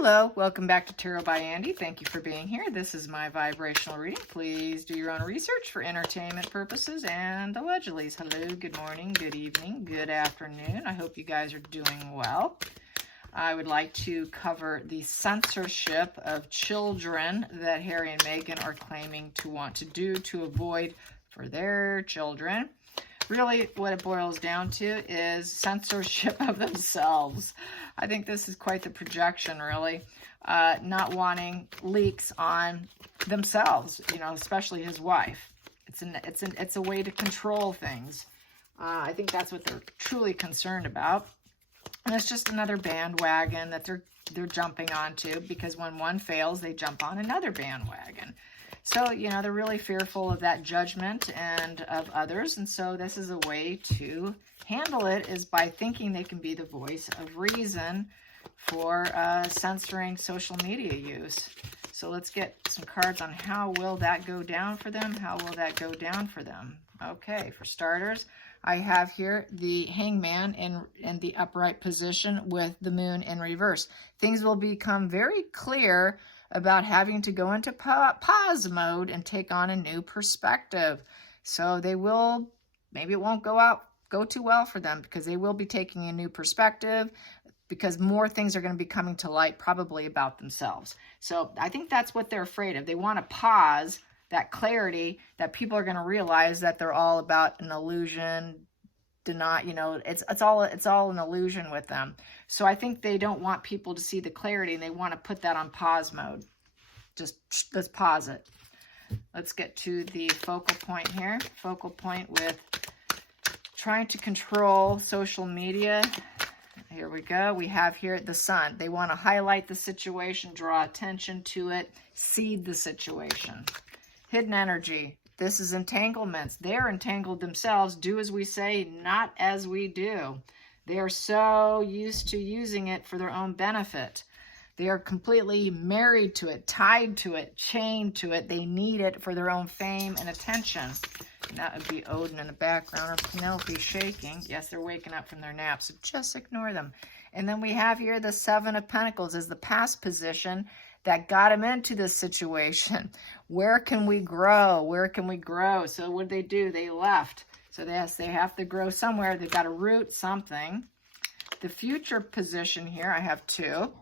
Hello, welcome back to Tarot by Andy. Thank you for being here. This is my vibrational reading. Please do your own research for entertainment purposes and allegedly. Hello, good morning, good evening, good afternoon. I hope you guys are doing well. I would like to cover the censorship of children that Harry and Meghan are claiming to want to do to avoid for their children. Really, what it boils down to is censorship of themselves. I think this is quite the projection, really. Not wanting leaks on themselves, you know, especially his wife. It's a way to control things. I think that's what they're truly concerned about. And it's just another bandwagon that they're jumping onto, because when one fails, they jump on another bandwagon. So, you know, they're really fearful of that judgment and of others. And so this is a way to handle it, is by thinking they can be the voice of reason for censoring social media use. So let's get some cards on how will that go down for them? How will that go down for them? Okay, for starters, I have here the Hangman in the upright position with the Moon in reverse. Things will become very clear about having to go into pause mode and take on a new perspective. So they will, maybe it won't go too well for them, because they will be taking a new perspective, because more things are going to be coming to light, probably about themselves. So I think that's what they're afraid of. They want to pause that clarity, that people are going to realize that they're all about an illusion, you know, it's all an illusion with them. So I think they don't want people to see the clarity, and they want to put that on pause mode. Just let's pause it. Let's get to the focal point here. Focal point with trying to control social media. Here we go. We have here the Sun. They want to highlight the situation, draw attention to it, seed the situation. Hidden energy. This is entanglements. They're entangled themselves. Do as we say, not as we do. They are so used to using it for their own benefit. They are completely married to it, tied to it, chained to it. They need it for their own fame and attention. And that would be Odin in the background, or Penelope shaking. Yes, they're waking up from their naps, so just ignore them. And then we have here the Seven of Pentacles as the past position that got them into this situation. Where can we grow? Where can we grow? So what did they do? They left. So yes, they have to grow somewhere. They've got to root something. The future position here, I have two,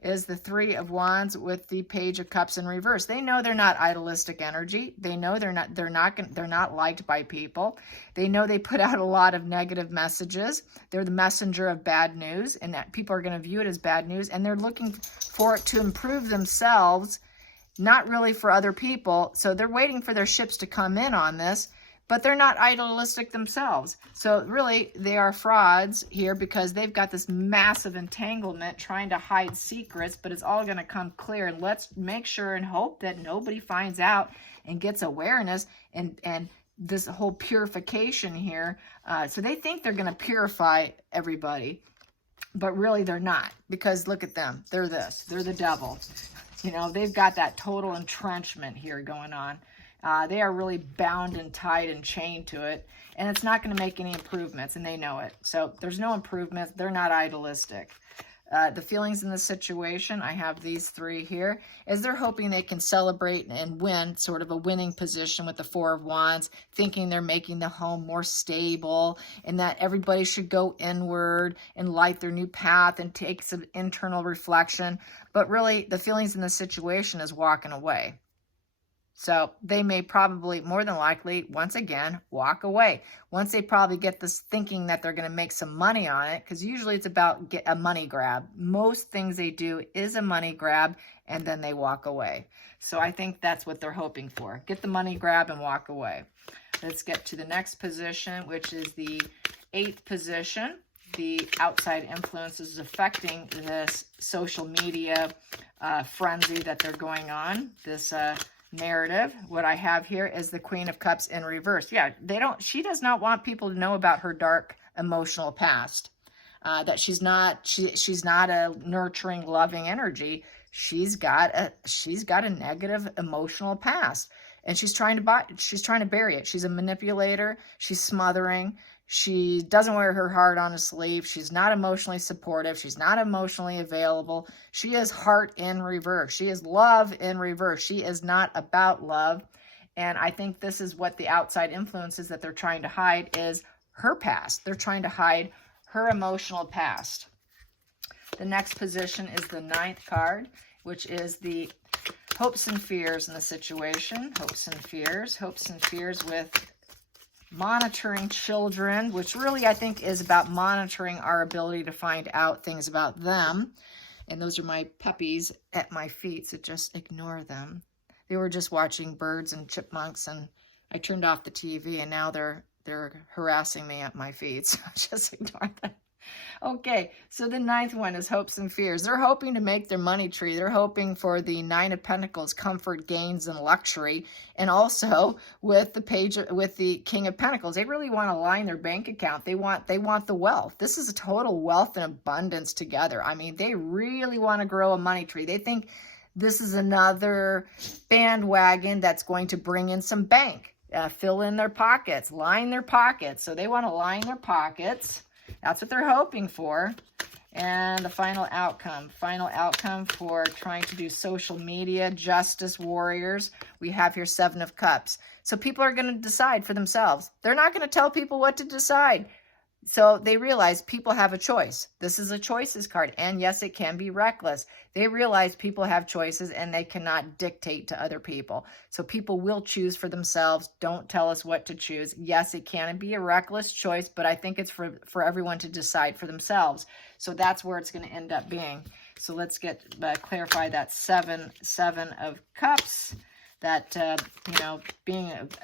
is the Three of Wands with the Page of Cups in reverse. They know they're not idealistic energy. They know they're not liked by people. They know they put out a lot of negative messages. They're the messenger of bad news, and that people are going to view it as bad news, and they're looking for it to improve themselves, not really for other people. So they're waiting for their ships to come in on this, but they're not idealistic themselves. So really, they are frauds here, because they've got this massive entanglement trying to hide secrets, but it's all going to come clear. And let's make sure and hope that nobody finds out and gets awareness and this whole purification here. So they think they're going to purify everybody, but really they're not, because look at them. They're this. They're the devil. You know, they've got that total entrenchment here going on. They are really bound and tied and chained to it, and it's not going to make any improvements, and they know it. So there's no improvements. They're not idealistic. The feelings in the situation, I have these three here, is they're hoping they can celebrate and win, sort of a winning position with the Four of Wands, thinking they're making the home more stable, and that everybody should go inward and light their new path and take some internal reflection. But really, the feelings in the situation is walking away. So they may probably, more than likely, once again, walk away. Once they probably get this thinking that they're going to make some money on it, because usually it's about a money grab. Most things they do is a money grab, and then they walk away. So I think that's what they're hoping for. Get the money grab and walk away. Let's get to the next position, which is the 8th position. The outside influences affecting this social media frenzy that they're going on. This narrative. What I have here is the Queen of Cups in reverse. Yeah, she does not want people to know about her dark emotional past. That she's not a nurturing, loving energy. She's got a negative emotional past, and she's trying to bury it. She's a manipulator. She's smothering. She doesn't wear her heart on a sleeve. She's not emotionally supportive. She's not emotionally available. She is heart in reverse. She is love in reverse. She is not about love. And I think this is what the outside influences that they're trying to hide is her past. They're trying to hide her emotional past. The next position is the 9th card, which is the hopes and fears in the situation. Hopes and fears. Hopes and fears with monitoring children, which really I think is about monitoring our ability to find out things about them. And those are my puppies at my feet, so just ignore them. They were just watching birds and chipmunks, and I turned off the TV, and now they're harassing me at my feet, so just ignore them. Okay, so the 9th one is hopes and fears. They're hoping to make their money tree. They're hoping for the 9 of Pentacles, comfort, gains, and luxury. And also with the King of Pentacles, they really want to line their bank account. They want the wealth. This is a total wealth and abundance together. I mean, they really want to grow a money tree. They think this is another bandwagon that's going to bring in some bank, fill in their pockets, line their pockets. So they want to line their pockets. That's what they're hoping for. And the final outcome for trying to do social media, justice warriors, we have here 7 of Cups. So people are going to decide for themselves. They're not going to tell people what to decide. So they realize people have a choice. This is a choices card. And yes, it can be reckless. They realize people have choices and they cannot dictate to other people. So people will choose for themselves. Don't tell us what to choose. Yes, it can be a reckless choice, but I think it's for everyone to decide for themselves. So that's where it's going to end up being. So let's clarify that 7 of Cups. That,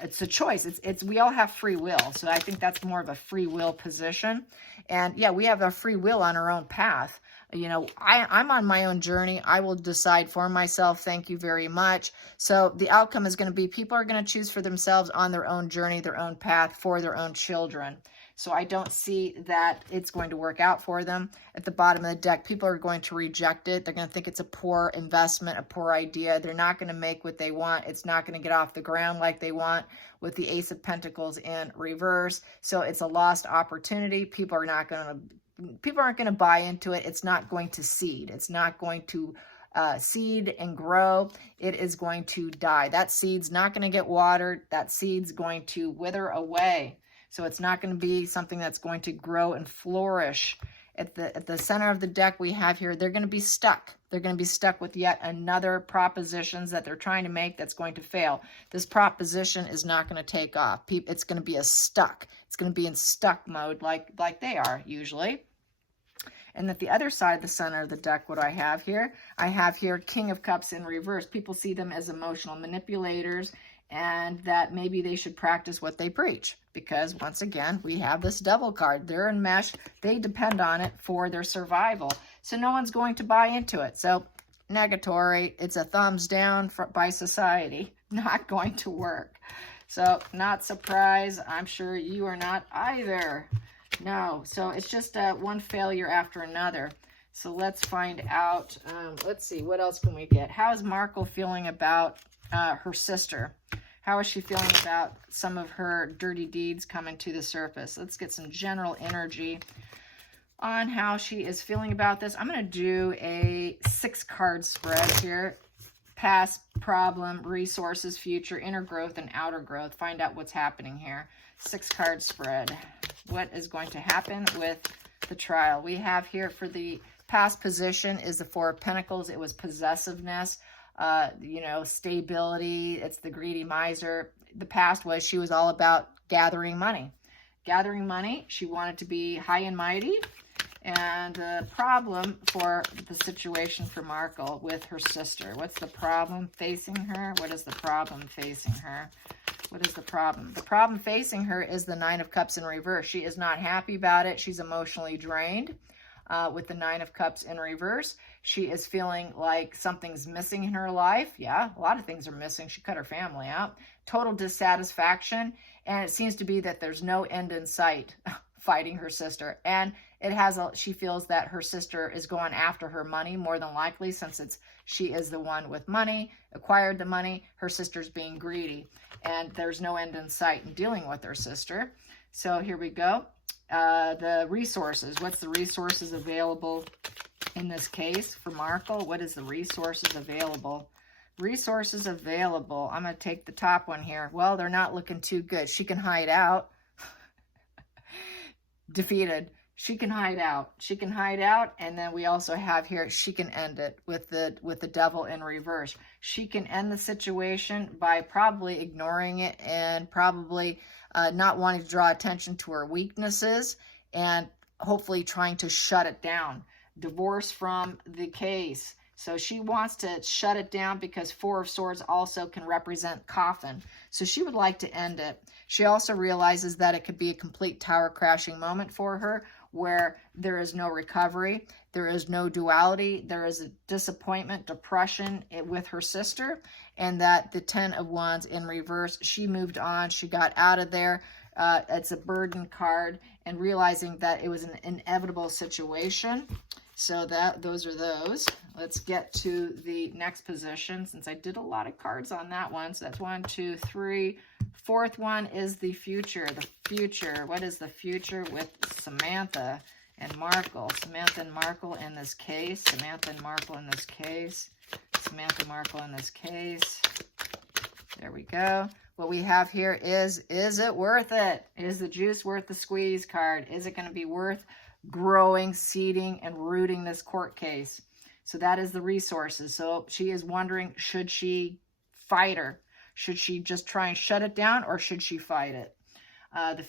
it's a choice. We all have free will. So I think that's more of a free will position. And yeah, we have a free will on our own path. I'm on my own journey. I will decide for myself. Thank you very much. So the outcome is going to be people are going to choose for themselves on their own journey, their own path for their own children. So I don't see that it's going to work out for them. At the bottom of the deck, people are going to reject it. They're going to think it's a poor investment, a poor idea. They're not going to make what they want. It's not going to get off the ground like they want with the Ace of Pentacles in reverse. So it's a lost opportunity. People aren't going to buy into it. It's not going to seed. It's not going to seed and grow. It is going to die. That seed's not going to get watered. That seed's going to wither away. So it's not going to be something that's going to grow and flourish. At the center of the deck we have here, they're going to be stuck. They're going to be stuck with yet another propositions that they're trying to make that's going to fail. This proposition is not going to take off. It's going to be a stuck. It's going to be in stuck mode like they are usually. And at the other side, the center of the deck, what I have here King of Cups in reverse. People see them as emotional manipulators and that maybe they should practice what they preach. Because once again, we have this Devil card. They're enmeshed. They depend on it for their survival. So no one's going to buy into it. So negatory, it's a thumbs down by society. Not going to work. So not surprised. I'm sure you are not either. No. So it's just one failure after another. So let's find out. Let's see. What else can we get? How's Markle feeling about her sister? How is she feeling about some of her dirty deeds coming to the surface? Let's get some general energy on how she is feeling about this. I'm going to do a 6-card spread here. Past, problem, resources, future, inner growth, and outer growth. Find out what's happening here. 6-card spread. What is going to happen with the trial? We have here for the past position is the 4 of Pentacles. It was possessiveness. Stability. It's the greedy miser. The past was she was all about gathering money. She wanted to be high and mighty. And the problem for the situation for Markle with her sister. What's the problem facing her? What is the problem facing her? What is the problem? The problem facing her is the 9 of Cups in reverse. She is not happy about it. She's emotionally drained. With the 9 of Cups in reverse. She is feeling like something's missing in her life. Yeah, a lot of things are missing. She cut her family out. Total dissatisfaction. And it seems to be that there's no end in sight fighting her sister. And she feels that her sister is going after her money more than likely since she is the one with money, acquired the money. Her sister's being greedy. And there's no end in sight in dealing with her sister. So here we go. The resources. What's the resources available in this case for Markle? What is the resources available? Resources available. I'm going to take the top one here. Well, they're not looking too good. She can hide out. Defeated. She can hide out. She can hide out, and then we also have here, she can end it with the devil in reverse. She can end the situation by probably ignoring it and probably not wanting to draw attention to her weaknesses and hopefully trying to shut it down. Divorce from the case. So she wants to shut it down because Four of Swords also can represent coffin. So she would like to end it. She also realizes that it could be a complete tower crashing moment for her where there is no recovery, there is no duality, there is a disappointment, depression with her sister, and that the 10 of Wands in reverse, she moved on, she got out of there. It's a burden card, and realizing that it was an inevitable situation. So those are those. Let's get to the next position, since I did a lot of cards on that one. So that's 1, 2, 3. Fourth one is the future. The future. What is the future with Samantha and Markle? Samantha and Markle in this case. Samantha and Markle in this case. Samantha Markle in this case. There we go. What we have here is it worth it? Is the juice worth the squeeze card? Is it going to be worth growing, seeding, and rooting this court case? So that is the resources. So she is wondering, should she fight her? Should she just try and shut it down, or should she fight it? The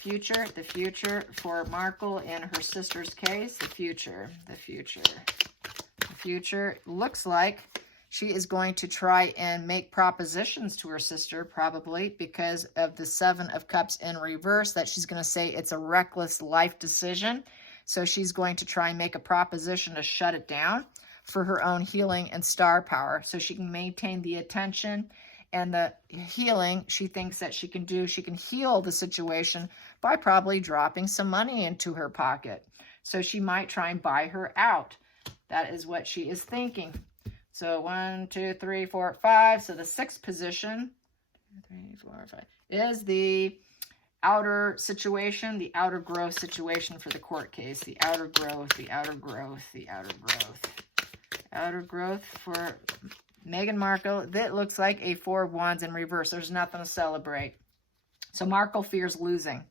future for Markle in her sister's case. The future looks like she is going to try and make propositions to her sister, probably because of the 7 of Cups in reverse, that she's going to say it's a reckless life decision. So she's going to try and make a proposition to shut it down for her own healing and star power, so she can maintain the attention and the healing she thinks that she can do. She can heal the situation by probably dropping some money into her pocket. So she might try and buy her out. That is what she is thinking. So 1, 2, 3, 4, 5. So the 6th position, 3, 4, 5, is the outer situation, the outer growth situation for the court case. The outer growth, the outer growth, the outer growth. Outer growth for Meghan Markle. That looks like a 4 of Wands in reverse. There's nothing to celebrate. So Markle fears losing.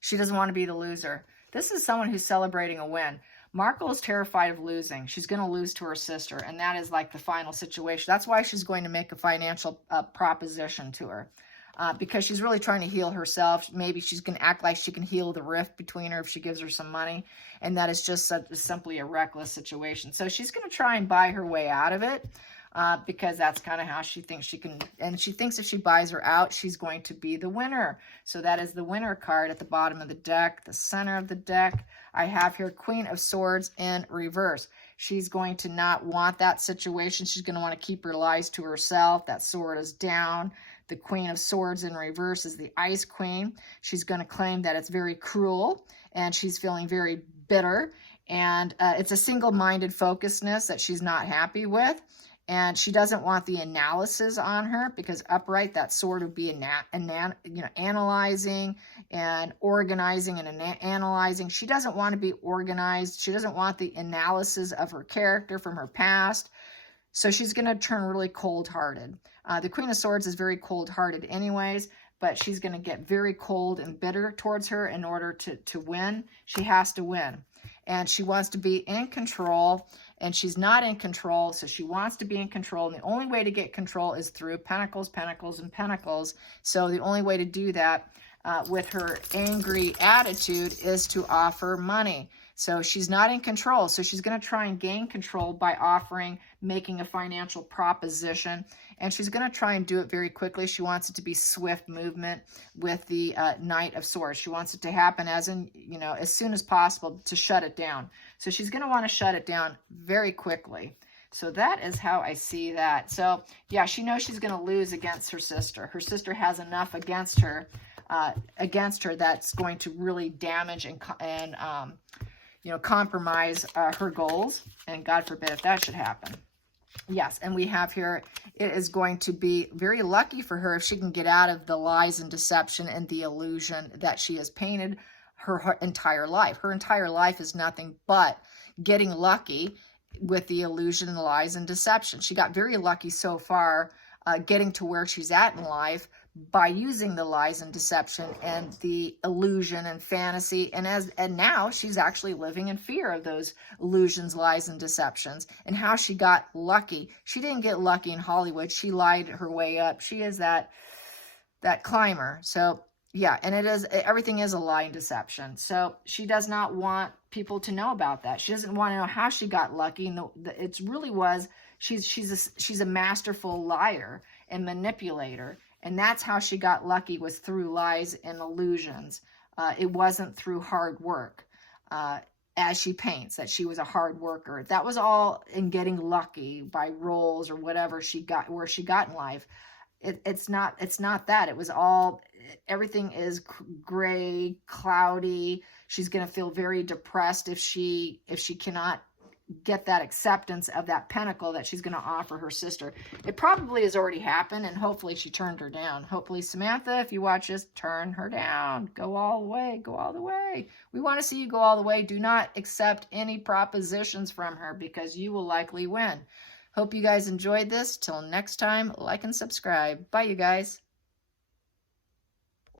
She doesn't want to be the loser. This is someone who's celebrating a win. Markle is terrified of losing. She's going to lose to her sister, and that is like the final situation. That's why she's going to make a financial proposition to her. Because she's really trying to heal herself. Maybe she's going to act like she can heal the rift between her if she gives her some money. And that is just simply a reckless situation. So she's going to try and buy her way out of it. Because that's kind of how she thinks she can. And she thinks if she buys her out, she's going to be the winner. So that is the winner card at the bottom of the deck. The center of the deck, I have here Queen of Swords in reverse. She's going to not want that situation. She's going to want to keep her lies to herself. That sword is down. The Queen of Swords in reverse is the Ice Queen. She's going to claim that it's very cruel, and she's feeling very bitter. And it's a single-minded focusedness that she's not happy with. And she doesn't want the analysis on her, because upright, that sword would be analyzing and organizing and analyzing. She doesn't want to be organized. She doesn't want the analysis of her character from her past. So she's going to turn really cold-hearted. The Queen of Swords is very cold-hearted anyways, but she's going to get very cold and bitter towards her in order to win. She has to win. And she wants to be in control, and she's not in control, so she wants to be in control. And the only way to get control is through Pentacles, Pentacles, and Pentacles. So the only way to do that with her angry attitude is to offer money. So she's not in control. So she's going to try and gain control by making a financial proposition. And she's going to try and do it very quickly. She wants it to be swift movement with the Knight of Swords. She wants it to happen as soon as possible, to shut it down. So she's going to want to shut it down very quickly. So that is how I see that. So yeah, she knows she's going to lose against her sister. Her sister has enough against her that's going to really damage and compromise her goals. And God forbid if that should happen. Yes, and we have here, it is going to be very lucky for her if she can get out of the lies and deception and the illusion that she has painted her entire life. Her entire life is nothing but getting lucky with the illusion, lies, and deception. She got very lucky so far, getting to where she's at in life by using the lies and deception and the illusion and fantasy. And now she's actually living in fear of those illusions, lies, and deceptions. And how she got lucky. She didn't get lucky in Hollywood. She lied her way up. She is that climber. So yeah, and everything is a lie and deception. So she does not want people to know about that. She doesn't want to know how she got lucky. And it really was, she's a masterful liar and manipulator. And that's how she got lucky, was through lies and illusions. It wasn't through hard work, as she paints, that she was a hard worker. That was all in getting lucky by roles or whatever where she got in life. It's not that. It was all, everything is gray, cloudy. She's going to feel very depressed if she cannot get that acceptance of that pentacle that she's going to offer her sister. It probably has already happened, and hopefully she turned her down. Hopefully, Samantha, if you watch this, turn her down. Go all the way. Go all the way. We want to see you go all the way. Do not accept any propositions from her, because you will likely win. Hope you guys enjoyed this. Till next time, like and subscribe. Bye, you guys.